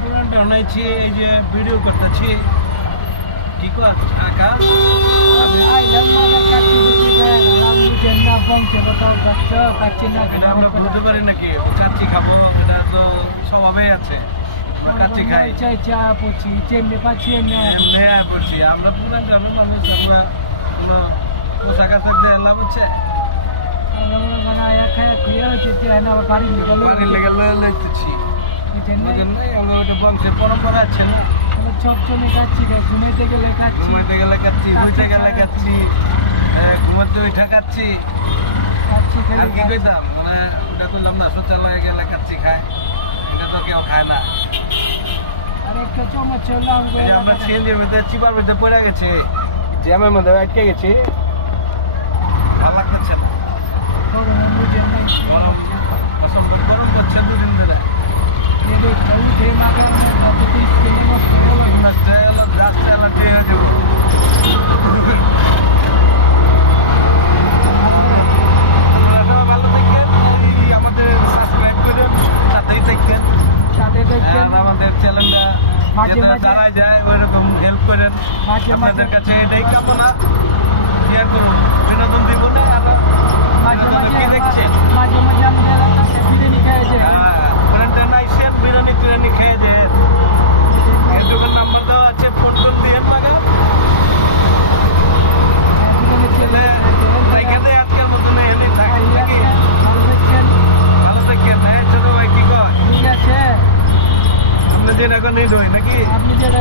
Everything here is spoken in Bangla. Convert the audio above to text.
পুরানটা বানাইছি, এই যে ভিডিও করতেছি। কি কর কাকা? আমরা বলতে পারি নাকি কাচ্চি খাবো? এটা তো স্বভাবে আছে, কাচ্চি খাই। আমরা পুরান গ্রামের মানুষ, আমরা কোনো পোশাক আশাক দেয় লাভ হচ্ছে। বাড়ির লেগে লাগতেছি, ওটা বংশের পরম্পরা আছে না। সবসময় খাচ্ছি, ঘুমাইতে গেলে খাচ্ছি, ঘুমাইতে গেলে খাচ্ছি, বইতে গেলে খাচ্ছি, ঘুমাতে উঠে খাচ্ছি। আর কি কইতাম, মানে ওটা কইলাম না, শৌচালয়ে গেলে খাচ্ছি খায়, এটা তো কেউ খায় না। আর একটা চমৎ ছিল, আমরা সিএনজির মধ্যে চিপার মধ্যে পড়ে গেছে, জ্যামের মধ্যে আটকে গেছি, ভালো লাগতেছে না। গরম করছে দুদিন ধরে। আমাদের চ্যানেলটা যারা যায় ওইরকম হেল্প করেন, আপনাদের কাছে এটাই কামনা। শেয়ার করুন, বিনোদন দিব না। মাঝে মাঝে দেখছেন, মাঝে মাঝে আমি বিরিয়ানি খাইছে, বিরিয়ানি টিরিয়ানি খেয়ে যে দোকান নাম্বার দেওয়া আছে, ফোন করে দিয়ে পাগা এখানে আজকের মতন এনে থাকে নাকি? ভালো দেখেন। ছোট ভাই কি কয়? ঠিক আছে, আপনি যেটা এখন নিড হয় নাকি? আপনি যেটা